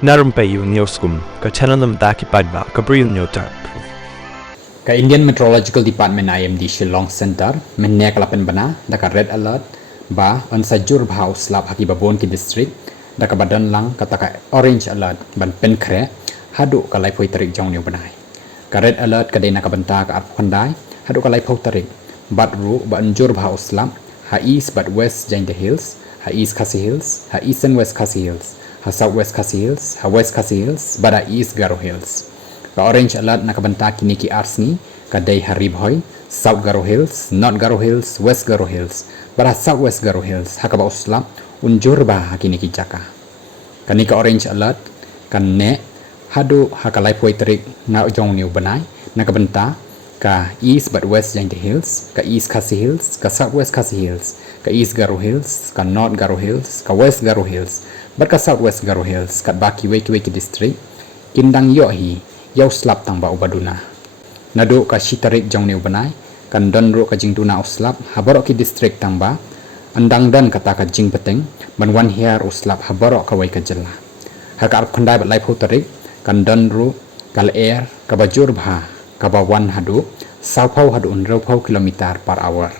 Na Rympei U Hynñiewtrep paidbah Bri U Hynñiewtrep. Ka Indian Meteorological Department IMD Shillong Center mennek la pynbna daka red alert ba ansajur bha uslap haki babon ki district daka badan lang kataka orange alert ban penkre hadu ka lai phoi tarik jong new banai ka red alert ka dena ka banta ka ap khandai hadu ka lai phoi tarik bat ru ba anjur bha uslap ha east but west jing the hills ha east Khasi hills ha east and west Khasi hills ha south west Khasi hills ha west Khasi hills bada east Baroh hills. Ka orange alert nakabanta kini ki arsni kadai haribhoy south Baroh hills north Baroh hills west Baroh hills bara south west Baroh hills hakaba uslap unjur ba hakini ki jaka kani ka orange alert kan ne hadu hakalai poi terik na jong new banai nakabanta ka east but west jang the hills ka east Khasi hills ka south west Khasi hills ka east Baroh hills ka north Baroh hills ka west Baroh hills bar ka south west Baroh hills kat baki weki district kindang yohi yau slap tang ba ubaduna nado ka shitarik jong new banai kan don ro ka jingtuna uslap habarok ki district tang ba andang dan kata ka jing peteng ban wan hiar uslap habarok ka wai ka jylla haka ar khandai ba lai tarik kan don ro kal air ka bajur bha ka ba wan hadu sau phau hadu unro phau kilometer per hour